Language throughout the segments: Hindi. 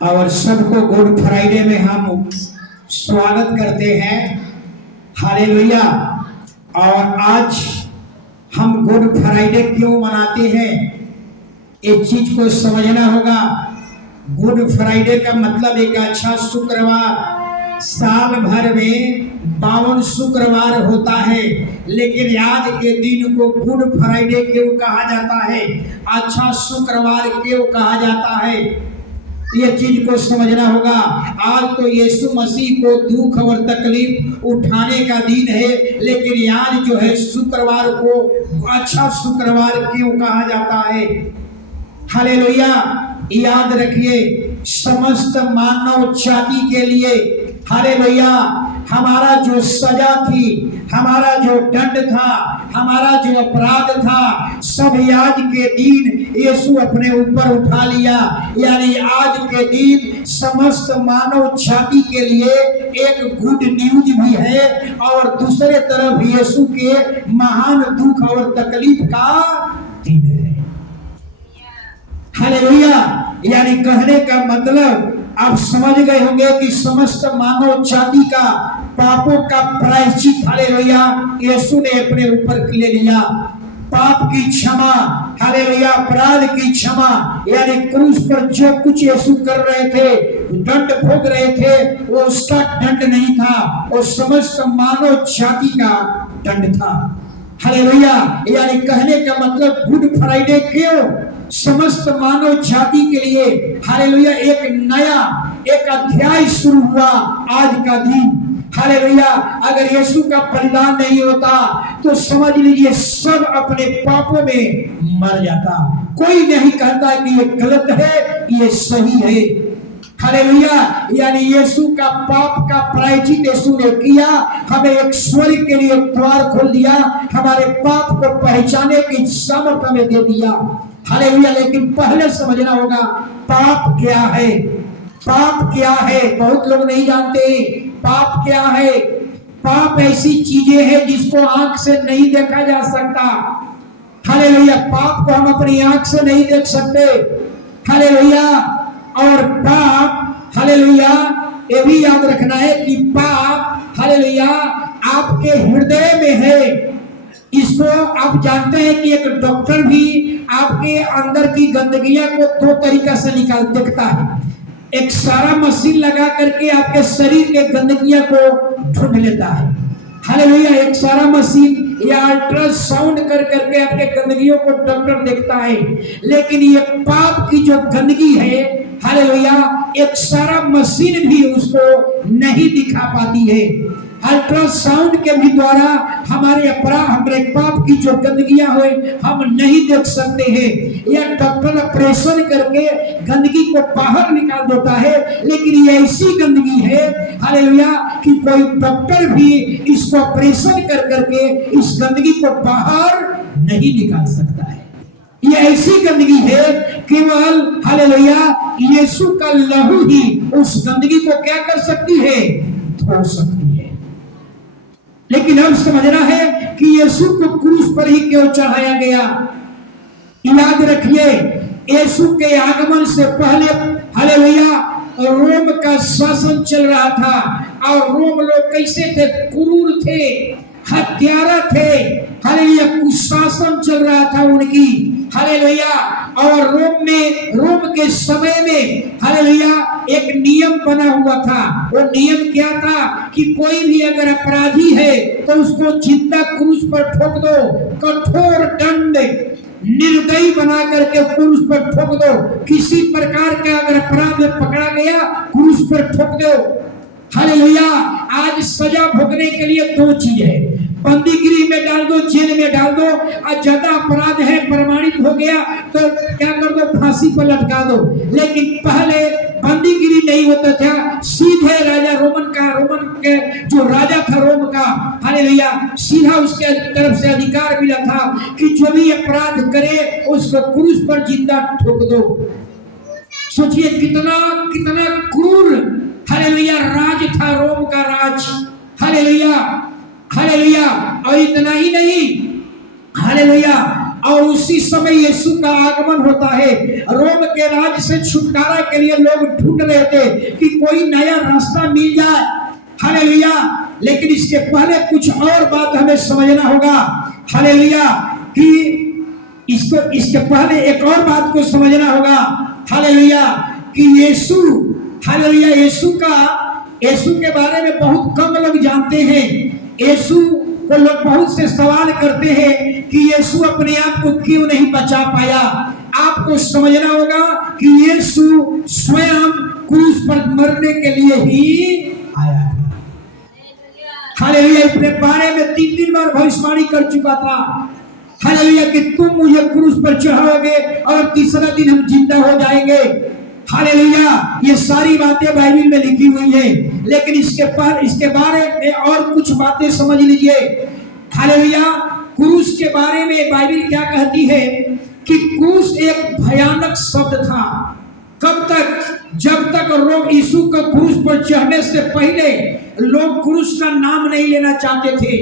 और सबको गुड फ्राइडे में हम स्वागत करते हैं। हालेलुया। और आज हम गुड फ्राइडे क्यों मनाते हैं, इस चीज को समझना होगा। गुड फ्राइडे का मतलब एक अच्छा शुक्रवार। साल भर में 52 शुक्रवार होता है, लेकिन आज के दिन को गुड फ्राइडे क्यों कहा जाता है, अच्छा शुक्रवार क्यों कहा जाता है, ये चीज को समझना होगा। आज तो यीशु मसीह को दुख और तकलीफ उठाने का दिन है, लेकिन आज जो है शुक्रवार को अच्छा शुक्रवार क्यों कहा जाता है। हालेलुया। याद रखिए, समस्त मानव जाति के लिए हालेलुया हमारा जो सजा थी, हमारा जो दंड था, हमारा जो अपराध था, सब आज के दिन यीशु अपने ऊपर उठा लिया। यानी आज के दिन समस्त मानव जाति के लिए एक गुड न्यूज भी है, और दूसरे तरफ यीशु के महान दुख और तकलीफ का दिन है। हालेलुया। यानी कहने का मतलब आप समझ गए होंगे कि समस्त मानव जाति का पापों का प्रायश्चित हालेलुया यीशु ने अपने ऊपर ले लिया। पाप की क्षमा, हालेलुया, अपराध की क्षमा, यानी क्रूस पर जो कुछ यीशु कर रहे थे, दंड भोग रहे थे, वो उसका दंड नहीं था, वो समस्त मानव जाति का दंड था। हालेलुया। यानी कहने का मतलब गुड फ्राइडे क्यों, समस्त मानव जाति के लिए हालेलुया एक नया एक अध्याय शुरू हुआ आज का दिन। हालेलुया। अगर यीशु का बलिदान नहीं होता तो समझ लीजिए सब अपने पापों में मर जाता। कोई नहीं कहता कि ये गलत है, ये सही है। हालेलुया। यानी यीशु का पाप का प्रायश्चित यीशु ने किया, हमें एक स्वर्ग के लिए द्वार खोल दिया, हमारे पाप को पहचाने की सामर्थ्य में दे दिया। हालेलुया। लेकिन पहले समझना होगा पाप क्या है। पाप क्या है, बहुत लोग नहीं जानते पाप क्या है। पाप ऐसी चीजें हैं जिसको आंख से नहीं देखा जा सकता। हालेलुया। पाप को हम अपनी आंख से नहीं देख सकते। हालेलुया। और पाप हालेलुया ये भी याद रखना है कि पाप हालेलुया आपके हृदय में है। इसको आप जानते हैं कि एक डॉक्टर भी आपके अंदर की गंदगियां को दो तरीका से निकाल देखता है। एक सारा मशीन लगा करके आपके शरीर के गंदगियां को ढूंढ लेता है। हालेलुया। एक सारा मशीन या अल्ट्रासाउंड कर करके आपके गंदगियों को डॉक्टर देखता है, लेकिन ये पाप की जो गंदगी है हालेलुया एक सारा मशीन भी उसको नहीं दिखा पाती है। अल्ट्रासाउंड के भी द्वारा हमारे अपराध, हमारे पाप की जो गंदगियां हुए हम नहीं देख सकते हैं। यह डॉक्टर ऑपरेशन करके गंदगी को बाहर निकाल देता है, लेकिन ये ऐसी गंदगी है हालेलुया कि कोई डॉक्टर भी इसको ऑपरेशन कर करके इस गंदगी को बाहर नहीं निकाल सकता है। ये ऐसी गंदगी है केवल हालेलुया यीशु का लहू ही उस गंदगी को क्या कर सकती है, धो सकती है। लेकिन अब समझना है कि यीशु को क्रूस पर ही क्यों चढ़ाया गया। याद रखिए, यीशु के आगमन से पहले हालेलुया रोम का शासन चल रहा था, और रोम लोग कैसे थे, क्रूर थे, हत्यारा थे। हालेलुया कुशासन चल रहा था उनकी। हालेलुया। और रोम के समय में हालेलुया एक नियम बना हुआ था। वो नियम क्या था कि कोई भी अगर अपराधी है तो उसको जिंदा क्रूस पर ठोक दो, कठोर दंड निर्दयी बना करके क्रूस पर ठोक दो। किसी प्रकार का अगर अपराध पकड़ा गया क्रूस पर ठोक दो। हालेलुया। आज सजा भोगने के लिए दो चीज है, बंदीगिरी में डाल दो, जेल में डाल दो, और ज्यादा अपराध है प्रमाणित हो गया तो क्या कर दो, फांसी पर लटका दो। लेकिन पहले बंदीगिरी नहीं होता था, सीधे राजा रोमन के जो राजा था रोम का हालेलुया सीधा उसके तरफ से अधिकार मिला था कि जो भी अपराध करे उसको क्रूस पर जिंदा ठोक दो। सोचिए कितना कितना क्रूर हालेलुया राज था रोम का राज। हालेलुया। हालेलुया। और इतना ही नहीं हालेलुया और उसी समय यीशु का आगमन होता है। रोम के राज्य से छुटकारा के लिए लोग ढूंढ रहे थे कि कोई नया रास्ता मिल जाए। हालेलुया। लेकिन इसके पहले कुछ और बात हमें समझना होगा। हालेलुया। कि इसके पहले एक और बात को समझना होगा। हालेलुया। कि यीशु, हालेलुया, यीशु के बारे में बहुत कम लोग जानते हैं। यीशु को लोग बहुत से सवाल करते हैं कि यीशु अपने आप को क्यों नहीं बचा पाया। आपको समझना होगा कि यीशु स्वयं क्रूस पर मरने के लिए ही आया था। हालेलुया। अपने बारे में 3 बार भविष्यवाणी कर चुका था। हालेलुया। कि तुम मुझे क्रूस पर चढ़ाओगे और तीसरा दिन हम जिंदा हो जाएंगे। हालेलुया। ये सारी बातें बाइबल में लिखी हुई है। लेकिन इसके बारे में और कुछ बातें समझ लीजिए। हालेलुया। क्रूस के बारे में बाइबल क्या कहती है कि क्रूस एक भयानक शब्द था। कब तक? जब तक लोग यीशु को क्रूस पर चढ़ने से पहले लोग क्रूस का नाम नहीं लेना चाहते थे।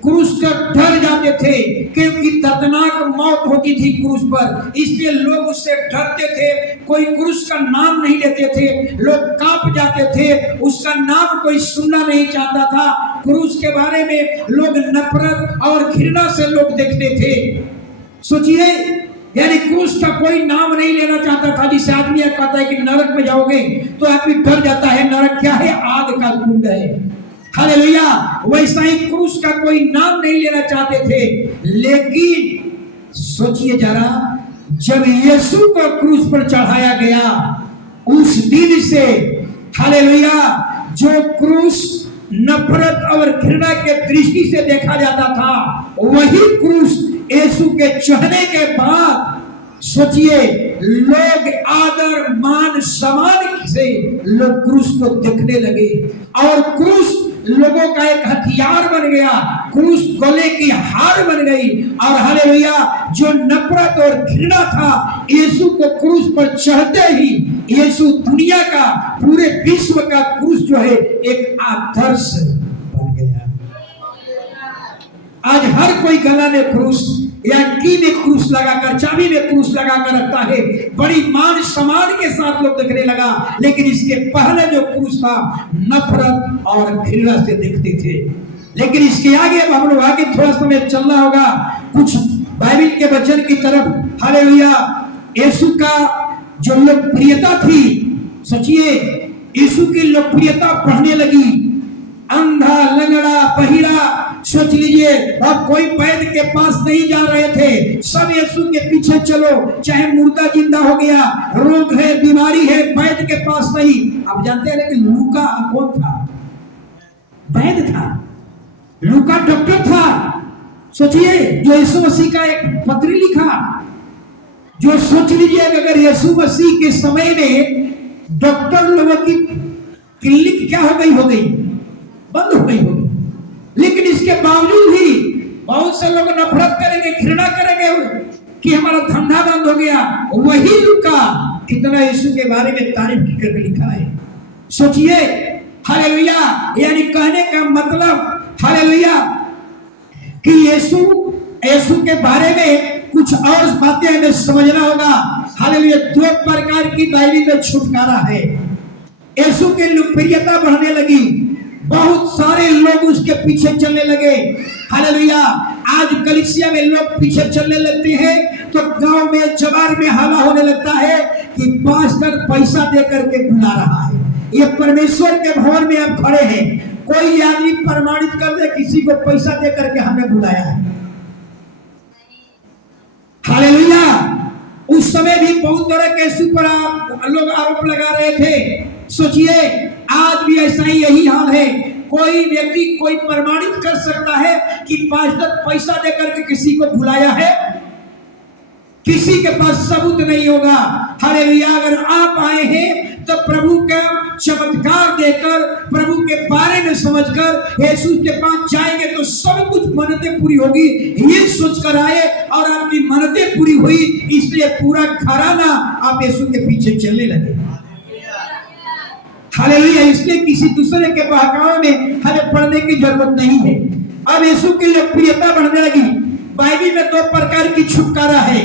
क्रूस का डर जाते थे क्योंकि दर्दनाक मौत होती थी क्रूस पर, इसलिए लोग उससे डरते थे। कोई क्रूस का नाम नहीं लेते थे, लोग कांप जाते थे, उसका नाम कोई सुनना नहीं चाहता था। क्रूस के बारे में लोग नफरत और घृणा से लोग देखते थे। सोचिए, यानी क्रूस का कोई नाम नहीं लेना चाहता था। जिसे आदमी कहता है कि नरक में जाओगे तो आदमी डर जाता है। नरक क्या है? आग का कुंड है। हालेलुया। वैसा ही क्रूस का कोई नाम नहीं लेना चाहते थे। लेकिन सोचिए जरा, जब यीशु को क्रूस पर चढ़ाया गया उस दिन से, हालेलुया, जो क्रूस नफरत और घृणा के दृष्टि से देखा जाता था, वही क्रूस यीशु के चढ़ने के बाद सोचिए लोग आदर मान सम्मान से लोग क्रूस को देखने लगे और क्रूस लोगों का एक हथियार बन गया। क्रूस गले की हार बन गई। और हालेलुया, जो नफरत और घृणा था यीशु को क्रूस पर चढ़ते ही यीशु दुनिया का, पूरे विश्व का क्रूस जो है एक आदर्श बन गया। आज हर कोई गला में क्रूस या की में क्रूस लगाकर, चाबी में क्रूस लगाकर रखता है। बड़ी मान सम्मान के साथ लोग देखने लगा। लेकिन इसके पहले जो क्रूस था नफरत और घृणा से देखते थे। लेकिन इसके आगे अब हम लोग आगे थोड़ा समय चलना होगा कुछ बाइबल के वचन की तरफ। हालेलुया। यीशु का जो लोकप्रियता थी, सोचिए यीशु की लोकप्रियता बढ़ने लगी। अंधा, लंगड़ा, बहिरा, सोच लीजिए, अब कोई वैद्य के पास नहीं जा रहे थे, सब यीशु के पीछे चलो। चाहे मुर्दा जिंदा हो गया, रोग है, बीमारी है, वैद्य के पास नहीं। आप जानते हैं कि लूका कौन था? वैद्य था। लूका डॉक्टर था। सोचिए, जो यीशु मसीह का एक पत्र लिखा, जो सोच लीजिए अगर यीशु मसीह के समय में डॉक्टर लोगों की क्लिनिक क्या हो गई, बंद हो गई होगी। लेकिन इसके बावजूद भी बहुत से लोग नफरत करेंगे, घृणा करेंगे कि हमारा धंधा बंद हो गया। वही लूका कितना यीशु के बारे में तारीफ करके लिखा है। सोचिए, हालेलुया। यानी कहने का मतलब, हालेलुया, कि यीशु के बारे में कुछ और बातें हमें समझना होगा। हालेलुया। 2 प्रकार की बाइबल में छुटकारा है। यीशु की लोकप्रियता बढ़ने लगी, बहुत सारे लोग उसके पीछे चलने लगे। हालेलुया। आज कलीसिया में लोग पीछे चलने लगते हैं तो गांव में, जवार में हाला होने लगता है कि पास्टर पैसा दे करके बुला रहा है। ये परमेश्वर के भवन में आप खड़े हैं, कोई आदमी प्रमाणित कर दे किसी को पैसा दे करके हमें बुलाया है। हालेलुया। उस समय भी बहुत तरह के यीशु पर लोग आरोप लगा रहे थे। सोचिए, आज भी ऐसा ही यही हाल है। कोई व्यक्ति कोई प्रमाणित कर सकता है कि पास्टर पैसा देकर के किसी को बुलाया है? किसी के पास सबूत नहीं होगा। हालेलुया। अगर आप आए हैं तो प्रभु का चमत्कार देकर, प्रभु के बारे में समझकर यीशु के पास जाएंगे तो सब कुछ मन्नतें पूरी होगी, ये सोचकर आए और आपकी मन्नतें पूरी हुई, इसलिए पूरा घराना आप यीशु के पीछे चलने लगे। हालेलुया। इसलिए किसी दूसरे के बहकावे में हमें पढ़ने की जरूरत नहीं है। अब यीशु की लोकप्रियता बढ़ने लगी। बाइबल में दो प्रकार की छुटकारा है।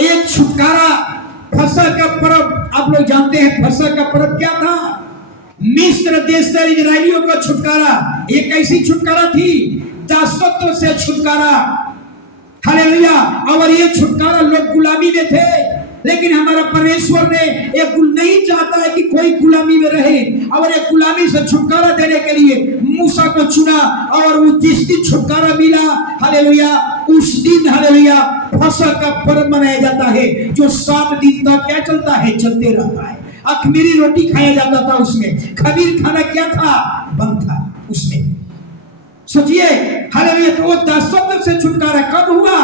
एक छुटकारा फसह का पर्व, आप लोग जानते हैं फसह का पर्व क्या था? मिस्र देश से इजरायलियों का छुटकारा। ये कैसी छुटकारा थी? दासत्व से छुटकारा। हालेलुया। और ये छुटकारा लोग गुलामी में थे, लेकिन हमारा परमेश्वर ने एक नहीं चाहता है कि कोई गुलामी में रहे, और एक गुलामी से छुटकारा देने के लिए मूसा को चुना, और वो जिस दिन छुटकारा मिला, हालेलुया, उस दिन हालेलुया फसह का पर्व मनाया जाता है, जो 7 दिन तक क्या चलता है? चलते रहता है। अखमीरी रोटी खाया जाता था उसमें। खमीर खाना क्या था? बंद था उसमें। सोचिए, हालेलुया। तो वो दासत्व से छुटकारा कब हुआ?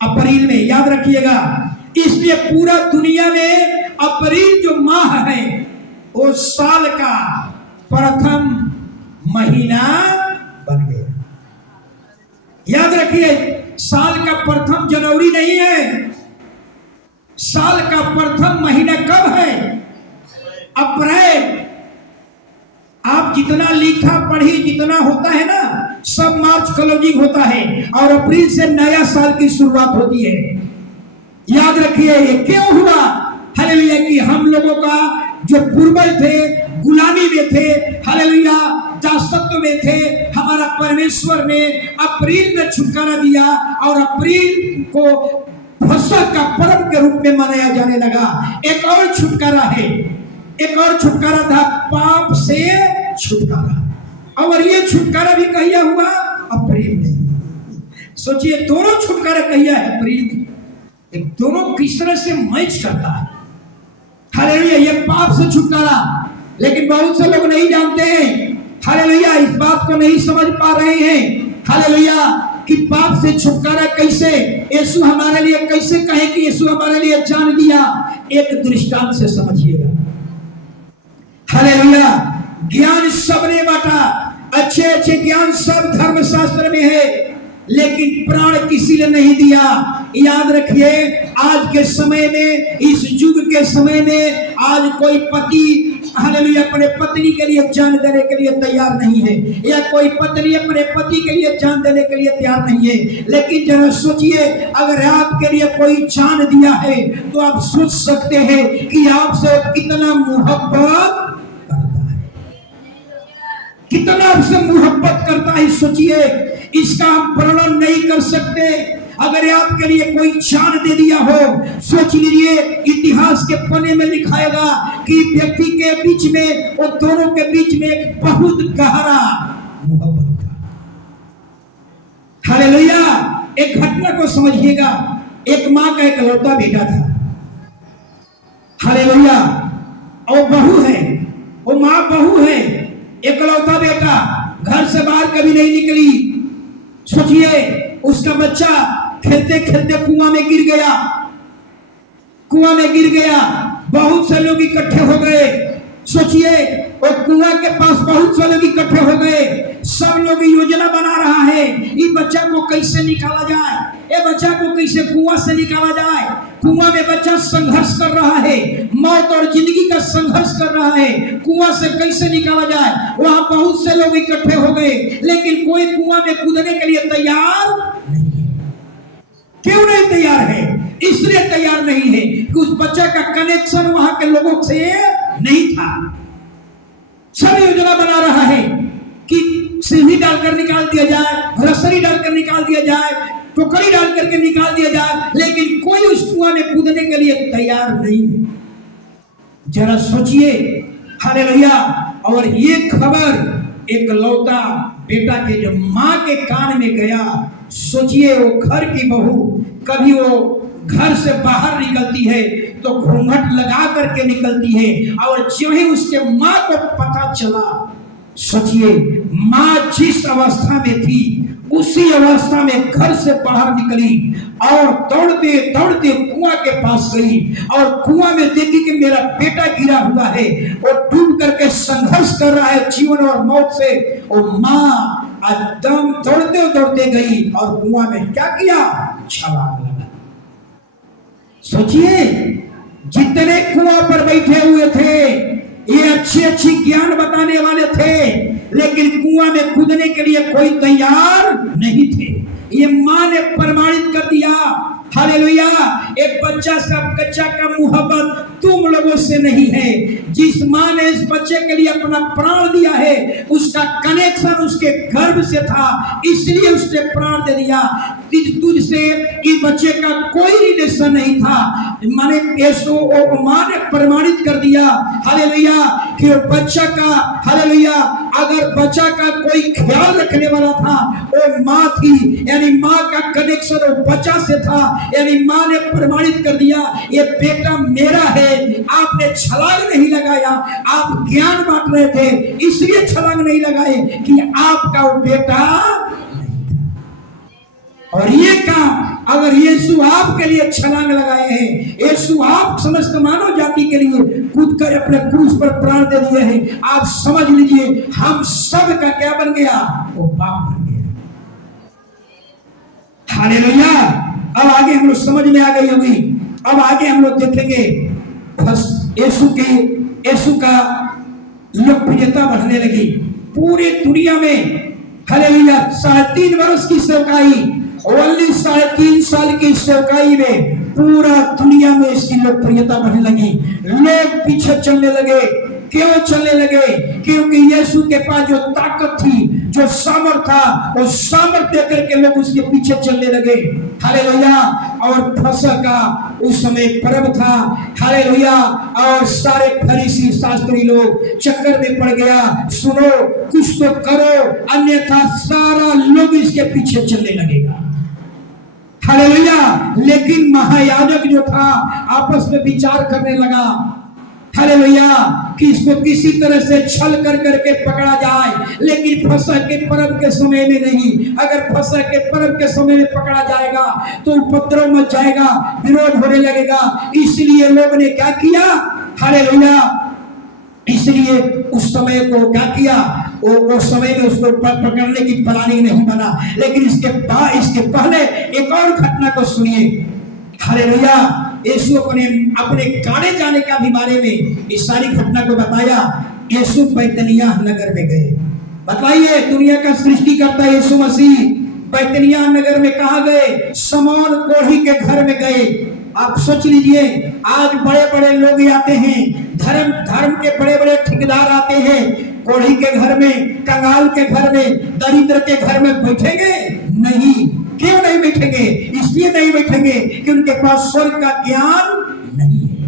अप्रैल में, याद रखिएगा। इसलिए पूरा दुनिया में अप्रैल जो माह है वो साल का प्रथम महीना बन गया। याद रखिए, साल का प्रथम जनवरी नहीं है, साल का प्रथम महीना कब है? अप्रैल। आप जितना लिखा पढ़ी जितना होता है ना, सब मार्च क्लोजिंग होता है, और अप्रैल से नया साल की शुरुआत होती है। याद रखिए, ये क्यों हुआ? हालेलुया, कि हम लोगों का जो पूर्वज थे गुलामी में थे, हालेलुया, दासत्व में थे, हमारा परमेश्वर ने अप्रैल में छुटकारा दिया, और अप्रैल को फसह का पर्व के रूप में मनाया जाने लगा। एक और छुटकारा है, एक और छुटकारा था पाप से छुटकारा, और ये छुटकारा भी कहिया हुआ अप्रैल में। सोचिए, दोनों छुटकारा कहिया है अप्रैल में। एक दोनों किस तरह से मैच करता है। हालेलुया, ये पाप से छुटकारा, लेकिन बहुत से लोग नहीं जानते हैं, हालेलुया, इस बात को नहीं समझ पा रहे हैं, हालेलुया, कि पाप से छुटकारा कैसे यीशु हमारे लिए कैसे कहे कि यीशु हमारे लिए जान दिया। एक दृष्टांत से समझिएगा। हालेलुया, ज्ञान सबने बांटा, अच्छे अच्छे ज्ञान सब धर्मशास्त्र में है, लेकिन प्राण किसी ने नहीं दिया। याद रखिए, आज के समय में, इस युग के समय में, आज कोई पति हालेलुया अपने पत्नी के लिए जान देने के लिए तैयार नहीं है, या कोई पत्नी अपने पति के लिए जान देने के लिए तैयार नहीं है। लेकिन जरा सोचिए, अगर आपके लिए कोई जान दिया है, तो आप सोच सकते हैं कि आपसे कितना मोहब्बत करता है, कितना आपसे मोहब्बत करता है। सोचिए, इसका हम वर्णन नहीं कर सकते। अगर आपके लिए कोई जान दे दिया हो, सोच लीजिए, इतिहास के पन्ने में लिखाएगा कि व्यक्ति के बीच में, वो दोनों के बीच में एक बहुत गहरा मोहब्बत था। हालेलुया। एक घटना को समझिएगा। एक माँ का इकलौता बेटा था, हालेलुया, और बहू है, वो माँ बहू है, इकलौता बेटा, घर से बाहर कभी नहीं निकली। सोचिए, उसका बच्चा खेलते खेलते कुआं में गिर गया, कुआं में गिर गया। बहुत से लोग इकट्ठे हो गए। सोचिए, और कुआं के पास बहुत से लोग इकट्ठे हो गए। सब लोग योजना बना रहा है, इस बच्चा को कैसे निकाला जाए, ये बच्चा को कैसे कुआं से निकाला जाए। कुआं में बच्चा संघर्ष कर रहा है, मौत और जिंदगी का संघर्ष कर रहा है, कुआं से कैसे निकाला जाए। वहां बहुत से लोग इकट्ठे हो गए, लेकिन कोई कुआं में कूदने के लिए तैयार नहीं है। क्यों नहीं तैयार है? इसलिए तैयार नहीं है कि उस बच्चा का कनेक्शन वहां के लोगों से नहीं था। सब योजना बना रहा है कि सीढ़ी डालकर निकाल दिया जाए, रसरी डालकर निकाल दिया जाए, टोकरी डाल करके निकाल दिया जाए, लेकिन कोई उस कुआं में कूदने के लिए तैयार नहीं है। जरा सोचिए, हालेलुया। और ये खबर एक लौता बेटा के जब माँ के कान में गया, सोचिए, वो घर की बहू, कभी वो घर से बाहर निकलती है तो घूंघट लगा करके निकलती है, और जो ही उसके माँ को पता चला, सोचिए, माँ जिस अवस्था में थी उसी अवस्था में घर से बाहर निकली और दौड़ते दौड़ते कुआं के पास गई, और कुआं में देखी कि मेरा बेटा गिरा हुआ है और डूब करके संघर्ष कर रहा है जीवन और मौत से। और माँ एकदम दौड़ते दौड़ते गई और कुआं में क्या किया? छलांग लगा। सोचिए, जितने कुआं पर बैठे हुए थे, ये अच्छी अच्छी ज्ञान बताने वाले थे, लेकिन कुआं में कूदने के लिए कोई तैयार नहीं थे। ये माँ ने प्रमाणित कर दिया। हालेलुया। एक बच्चा का मोहब्बत तुम लोगों से नहीं है। जिस माँ ने इस बच्चे के लिए अपना प्राण दिया है, उसका कनेक्शन उसके गर्भ से था, इसलिए उसने प्राण दे दिया। तुझसे इस बच्चे का कोई रिलेशन नहीं था। माने यीशु माँ ने प्रमाणित कर दिया, हालेलुया, कि बच्चा का, हालेलुया, अगर बच्चा का कोई ख्याल रखने वाला था वो माँ थी। यानी माँ का कनेक्शन वो बच्चा से था। यानी माँ ने प्रमाणित कर दिया, ये बेटा मेरा है। आपने छलांग नहीं लगाया, आप ज्ञान बांट रहे थे, इसलिए छलांग नहीं लगाए कि आपका वो बेटा। और ये काम अगर यीशु आपके लिए छलांग लगाए हैं, यीशु आप समस्त मानव जाति के लिए कूद कर अपने क्रूस पर प्राण दे दिए हैं, आप समझ लीजिए हम सब का क्या बन गया, वो बाप बन गया। हालेलुया। अब आगे हम लोग समझ में आ गई होगी। अब आगे हम लोग देखेंगे यीशु का लोकप्रियता बढ़ने लगी पूरी दुनिया में। हालेलुया। 3.5 वर्ष की सेवकाई, ओनली 3.5 साल की सेवकाई में पूरा दुनिया में इसकी लोकप्रियता बढ़ने लगी। लोग पीछे चलने लगे। क्यों चलने लगे? क्योंकि यीशु के पास जो ताकत थी, जो सामर्थ था, वो सामर्थ देकर के लोग उसके पीछे चलने लगे। हालेलुया। और फसह का उस समय पर्व था। हालेलुया। और सारे फरीसी शास्त्री लोग चक्कर में पड़ गया, सुनो कुछ तो करो, अन्यथा सारा लोग इसके पीछे चलने लगेगा। हालेलुया। लेकिन महायाजक जो था आपस में विचार करने लगा, हालेलुया, कि इसको किसी तरह से छल कर करके पकड़ा जाए, लेकिन फसह के पर्व के समय में नहीं। अगर फसह के पर्व के समय में पकड़ा जाएगा तो उपद्रव मच जाएगा, विरोध होने लगेगा। इसलिए लोगों ने क्या किया? हालेलुया। इसलिए उस समय को क्या किया, वो समय में उसको पकड़ने की प्लानिंग नहीं बना। लेकिन इसके पहले एक और घटना को सुनिए। हालेलुया। यीशु अपने काने जाने का भी बारे में इस सारी घटना को बताया। यीशु बैतनिय्याह नगर में गए। बताइए, दुनिया का सृष्टिकर्ता यीशु मसीह बैतनिय्याह नगर में कहाँ गए? शमौन कोढ़ी के घर में गए। आप सोच लीजिए, आज बड़े बड़े लोग आते हैं, धर्म के बड़े बड़े ठेकेदार आते हैं, कोढ़ी के घर में, कंगाल के घर में, दरिद्र के घर में बैठेंगे? नहीं। क्यों नहीं बैठेंगे? इसलिए नहीं बैठेंगे कि उनके पास स्वर्ग का ज्ञान नहीं है।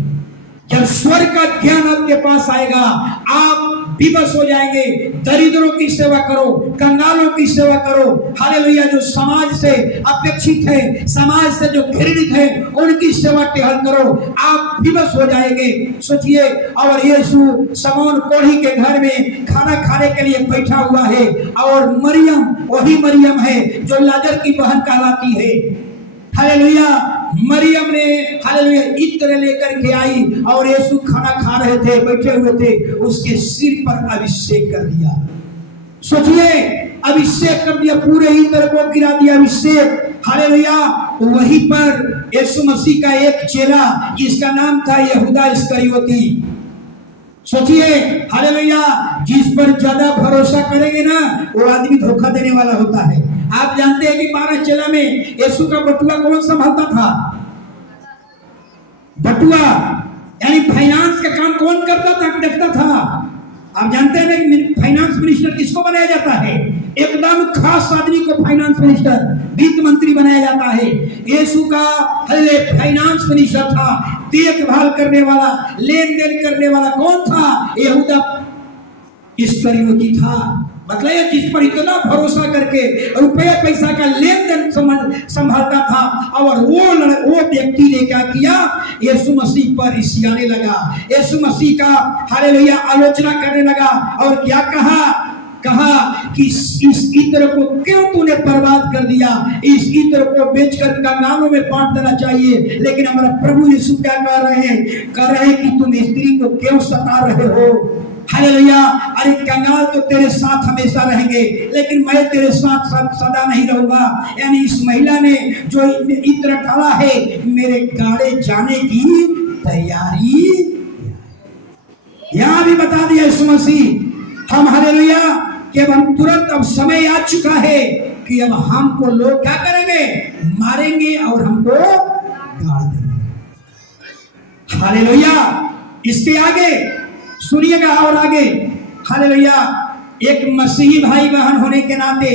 जब स्वर्ग का ज्ञान आपके पास आएगा, आप विवश हो जाएंगे। दरिद्रों की सेवा करो, कंगालों की सेवा करो। हालेलुया। जो समाज से अपेक्षित है, समाज से जो घृणित है, उनकी सेवा टहल करो, आप विवश हो जाएंगे। सोचिए, और यीशु शमौन कोढ़ी के घर में खाना खाने के लिए बैठा हुआ है, और मरियम वही मरियम है जो लाजर की बहन कहलाती है। हालेलुया। मरियम ने, हालेलुया, इत्र लेकर के आई और यीशु खाना खा रहे थे, बैठे हुए थे, उसके सिर पर अभिषेक कर दिया। सोचिए, अभिषेक कर दिया, पूरे इत्र को गिरा दिया, अभिषेक। हालेलुया। वहीं पर यीशु मसीह का एक चेला जिसका नाम था यहूदा इस्करियोती। सोचिए, हालेलुया, जिस पर ज्यादा भरोसा करेंगे ना, वो आदमी धोखा देने वाला होता है। आप जानते हैं कि 12 चेला में यीशु का बटुआ कौन संभालता था? बटुआ यानी फाइनेंस का काम कौन करता था, देखता था? आप जानते हैं ना, फाइनेंस मिनिस्टर किसको बनाया जाता है? एकदम खास आदमी को फाइनेंस मिनिस्टर, वित्त मंत्री बनाया जाता है। यीशु का फाइनेंस मिनिस्टर था, देखभाल करने वाला, लेन देन करने वाला कौन था? यहूदा इस्करियोती था। मतलब जिस पर इतना भरोसा करके रुपया पैसा का लेन देन संभालता था। और वो व्यक्ति ने क्या किया? यीशु मसीह पर रिसियाने लगा, यीशु मसीह का, हालेलुया, आलोचना करने लगा। और क्या कहा कि इस इत्र को क्यों तूने बर्बाद कर दिया? इस इत्र को बेचकर कंगालों में बांट देना चाहिए। लेकिन हमारा प्रभु यीशु क्या कह रहे हैं कि तुम स्त्री को क्यों सता रहे हो? हालेलुया। अरे कंगाल तो तेरे साथ हमेशा रहेंगे, लेकिन मैं तेरे साथ सदा नहीं रहूंगा। यानी इस महिला ने जो इत्र डाला है, मेरे गाड़े जाने की तैयारी। यहां भी बता दिया यीशु मसीह, हम, हालेलुया, कि अब हम तुरंत, अब समय आ चुका है कि अब हमको लोग क्या करेंगे, मारेंगे और हमको गाड़ देंगे। हालेलुया। इसके आगे सुनिएगा और आगे, हालेलुया, एक मसीही भाई बहन होने के नाते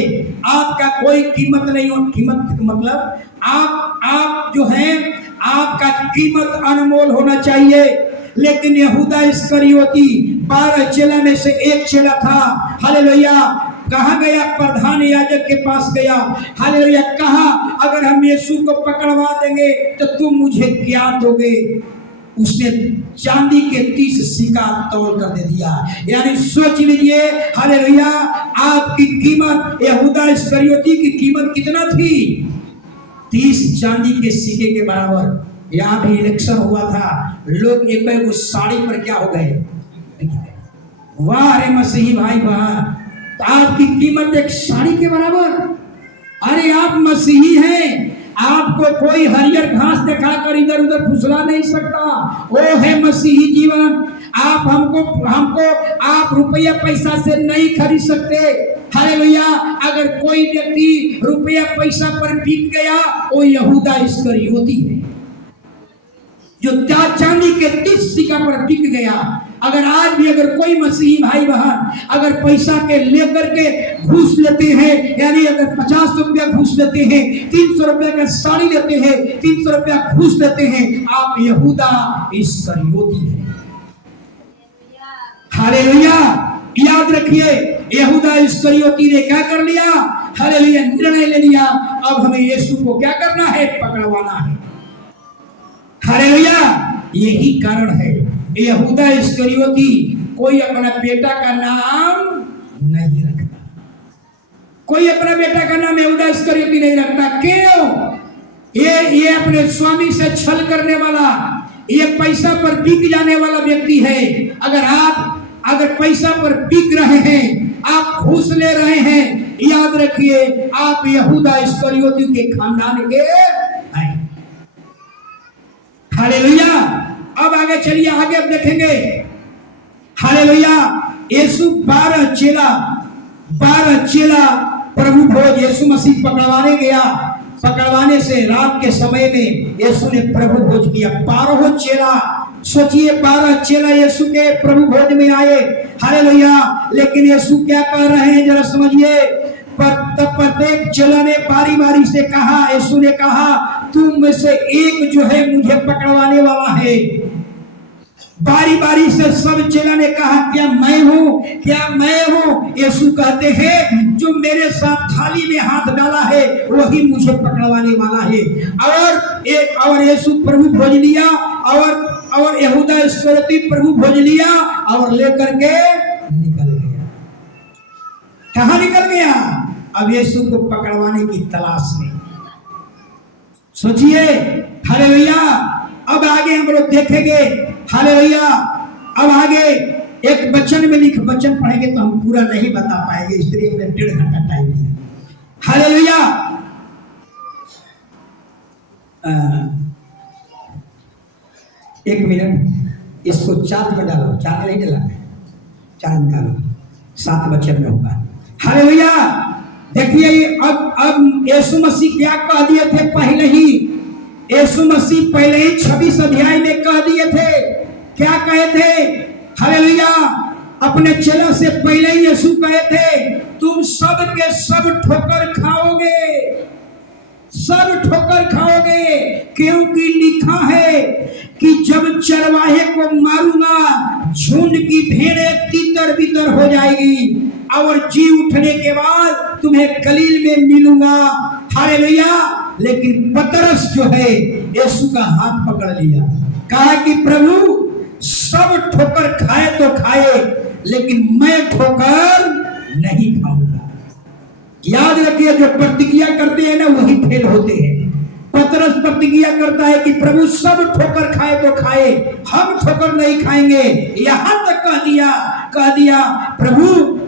आपका कोई कीमत नहीं हो। कीमत मतलब आप जो हैं, आपका कीमत अनमोल होना चाहिए। लेकिन यहूदा इस्करियोती 12 चेला में से एक चेला था। हालेलुया। कहाँ गया? प्रधान याजक के पास गया। हालेलुया। कहा, अगर हम यीशु को पकड़वा देंगे तो तुम मुझे क्या दोगे? उसने चांदी के 30 सिक्का तौल कर दे दिया। यानी सोच लीजिए, हालेलुया, आपकी कीमत, यहूदा इस्करियोती की कीमत कितना थी? 30 चांदी के सिक्के के बराबर। यहाँ भी इलेक्शन हुआ था, लोग एक को साड़ी पर क्या हो गए? वाह रे मसीही भाई बहन, तो आपकी कीमत एक साड़ी के बराबर। अरे आप मसीही हैं, आपको कोई हरियर घास दिखाकर इधर उधर फुसला नहीं सकता। वो है मसीही जीवन। आप हमको आप रुपया पैसा से नहीं खरीद सकते। हालेलुया। अगर कोई व्यक्ति रुपया पैसा पर बिक गया, वो यहूदा इस्करियोती है जो चांदी के 30 सिक्का पर बिक गया। अगर आज भी अगर कोई मसीही भाई बहन अगर पैसा के लेकर के घूस लेते हैं, यानी अगर 50 रुपया घूस लेते हैं, 300 रुपया का साड़ी लेते हैं, 300 रुपया घूस लेते हैं, आप यहूदा इस्करियोती है। हालेलुया। याद रखिए, यहूदा इस्करियोती ने क्या कर लिया? हालेलुया, निर्णय ले लिया, अब हमें यीशु को क्या करना है? पकड़वाना है। हालेलुया। यही कारण है यहूदा इस्करियोती कोई अपना बेटा का नाम नहीं रखता। कोई अपना बेटा का नाम यहूदा इस्करियोती नहीं रखता। क्यों? ये अपने स्वामी से छल करने वाला, ये पैसा पर बिक जाने वाला व्यक्ति है। अगर पैसा पर बिक रहे हैं, आप घूस ले रहे हैं, याद रखिए आप यहूदा इस्करियोती के खानदान के हैं। हालेलुया। अब आगे चलिए, आगे अब देखेंगे। हालेलुया। यीशु 12 चेला प्रभु भोज यीशु मसीह पकड़वाने गया। पकड़वाने से रात के समय में यीशु ने प्रभु भोज किया। 12 चेला, सोचिए 12 चेला यीशु के प्रभु भोज में आए। हालेलुया। लेकिन यीशु क्या कर रहे हैं जरा समझिए। प्रत्येक चेला ने बारी बारी से कहा, यीशु ने कहा, तुम में से एक जो है मुझे पकड़वाने वाला है। बारी बारी से सब चेला ने कहा, क्या मैं हूं? क्या मैं हूं? यीशु कहते हैं, जो मेरे साथ थाली में हाथ डाला है वही मुझे पकड़वाने वाला है। और यीशु प्रभु भोज लिया और यहूदा इस्करियोती प्रभु भोज लिया और लेकर के निकल गया। कहां निकल गया? अब यीशु को पकड़वाने की तलाश में। सोचिए। हालेलुया। अब आगे हम लोग देखेंगे। हालेलुया। अब आगे एक वचन पढ़ेंगे तो हम पूरा नहीं बता पाएंगे, इसलिए हमने 1.5 घंटा टाइम दिया। हालेलुया। एक मिनट, इसको चार्ज में डालो। चार्ज नहीं डाला है, चार्ज में डालो, 7 वचन में होगा। हालेलुया। देखिए, अब यीशु मसीह क्या कह दिए थे पहले ही। यीशु मसीह पहले ही 26 अध्याय में कह दिए थे। क्या कहे थे? हालेलुया। अपने चेला से पहले ही यीशु कहे थे, तुम सब के सब ठोकर खाओगे, सब ठोकर खाओगे, क्योंकि लिखा है कि जब चरवाहे को मारूंगा झुंड की भेड़ें तितर बितर हो जाएगी और जी उठने के बाद तुम्हें गलील में मिलूंगा। हालेलुया। लेकिन पतरस जो है यीशु का हाथ पकड़ लिया, कहा कि प्रभु सब ठोकर खाए तो खाए, लेकिन मैं ठोकर नहीं खाऊंगा। याद रखिए, जो प्रतिज्ञा करते हैं ना वही फेल होते हैं। पतरस प्रतिज्ञा करता है कि प्रभु सब ठोकर खाए तो खाए, हम ठोकर नहीं खाएंगे। यहां तक कह दिया प्रभु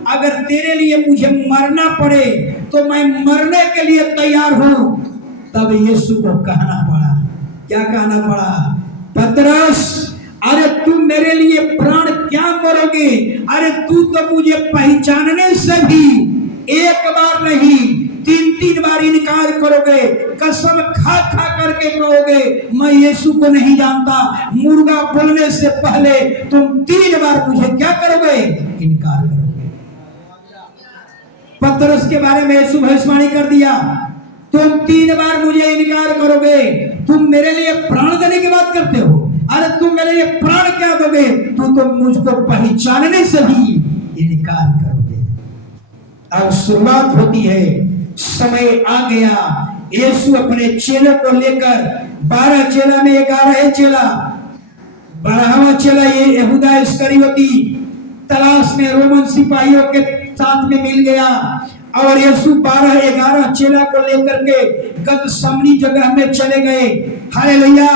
अगर तेरे लिए मुझे मरना पड़े तो मैं मरने के लिए तैयार हूं। तब यीशु को कहना पड़ा, क्या कहना पड़ा? पतरस, अरे तू मेरे लिए प्राण क्या मरोगे? अरे तू तो मुझे पहचानने से भी एक बार नहीं 3 3 बार इनकार करोगे, कसम खा खा करके कहोगे मैं यीशु को नहीं जानता, मुर्गा बोलने से पहले तुम 3 बार मुझे क्या करोगे? इनकार करोगे। पतरस के बारे में यीशु भविष्यवाणी कर दिया, तुम 3 बार मुझे इनकार करोगे। तुम मेरे लिए प्राण देने की बात करते हो, अरे तुम मेरे लिए प्राण क्या दोगे? तुम मुझको पहचानने से भी इनकार करोगे। अब शुरुआत होती है, समय आ गया। यीशु अपने चेलों को लेकर 12 चेला में 11 चेला, 12वां चेला ये यहूदा इस्करियोती तलाश में रोमन सिपाहियों के साथ में मिल गया और यीशु 12-11 चेला को लेकर के गतसमनी जगह में चले गए। हालेलुया।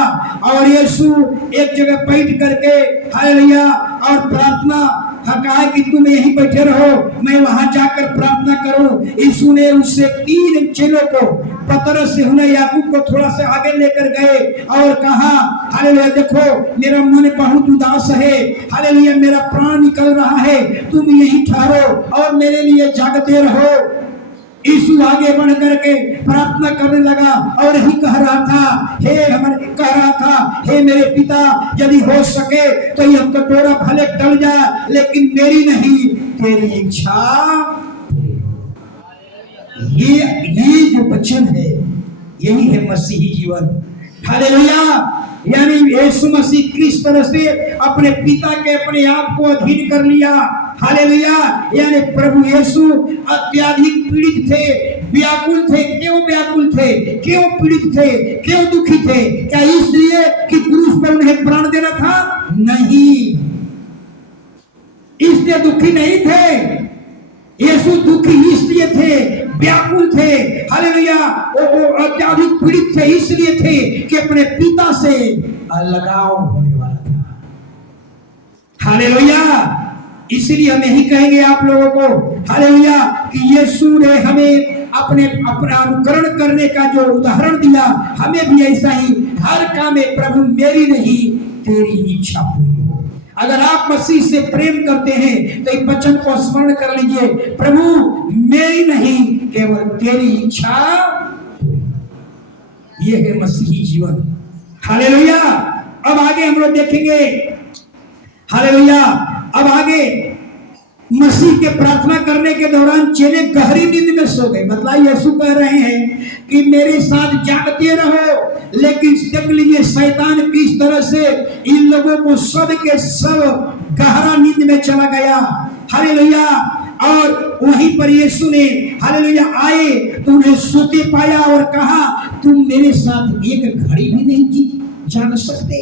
और यीशु एक जगह बैठ करके हालेलुया और प्रार्थना कहा कि तुम यहीं बैठे रहो, मैं वहां जाकर प्रार्थना करूं। यीशु ने उससे 3 चेलों को पतरस, यूहन्ना, याकूब को थोड़ा सा आगे लेकर गए और कहा हालेलुया देखो मेरा मन बहुत उदास है, हालेलुया मेरा प्राण निकल रहा है, तुम यहीं ठहरो और मेरे लिए जागते रहो। यीशु आगे बढ़ करके प्रार्थना करने लगा और ही कह रहा था हे मेरे पिता यदि हो सके तो यह कटोरा भले टल जाए लेकिन मेरी नहीं तेरी इच्छा। ये जो वचन है यही है मसीही जीवन। हालेलुया। यानी यीशु मसीह किस तरह से अपने पिता के अपने आप को अधीन कर लिया। हालेलुया। यानी प्रभु यीशु अत्यधिक पीड़ित थे, व्याकुल थे। क्यों व्याकुल थे, क्यों पीड़ित थे, क्यों दुखी थे? क्या इसलिए कि क्रूस पर उन्हें प्राण देना था? नहीं, इसलिए दुखी नहीं थे। यीशु दुखी इसलिए थे, व्याकुल थे, हालेलुया, वो अत्यधिक पीड़ित थे इसलिए थे कि अपने पिता से अलगाव होने वाला था। हालेलुया। इसलिए हम यही कहेंगे आप लोगों को हालेलुया कि यीशु ने हमें अपना अनुकरण करने का जो उदाहरण दिया, हमें भी ऐसा ही हर काम में प्रभु मेरी नहीं तेरी इच्छा पूरी हो। अगर आप मसीह से प्रेम करते हैं तो इस वचन को स्मरण कर लीजिए, प्रभु मेरी नहीं केवल तेरी इच्छा। यह है मसीही जीवन। हालेलुया। अब आगे हम लोग देखेंगे हालेलुया। अब आगे मसीह के प्रार्थना करने के दौरान चेले गहरी नींद में सो गए। मतलब यीशु कह रहे हैं कि मेरे साथ जागते रहो, लेकिन देख लीजिए शैतान किस तरह से इन लोगों को सब के सब गहरा नींद में चला गया। हालेलुया। और वहीं पर यीशु ने हालेलुया आए तो उन्हें सोते पाया और कहा तुम मेरे साथ एक घड़ी भी नहीं जाग सकते,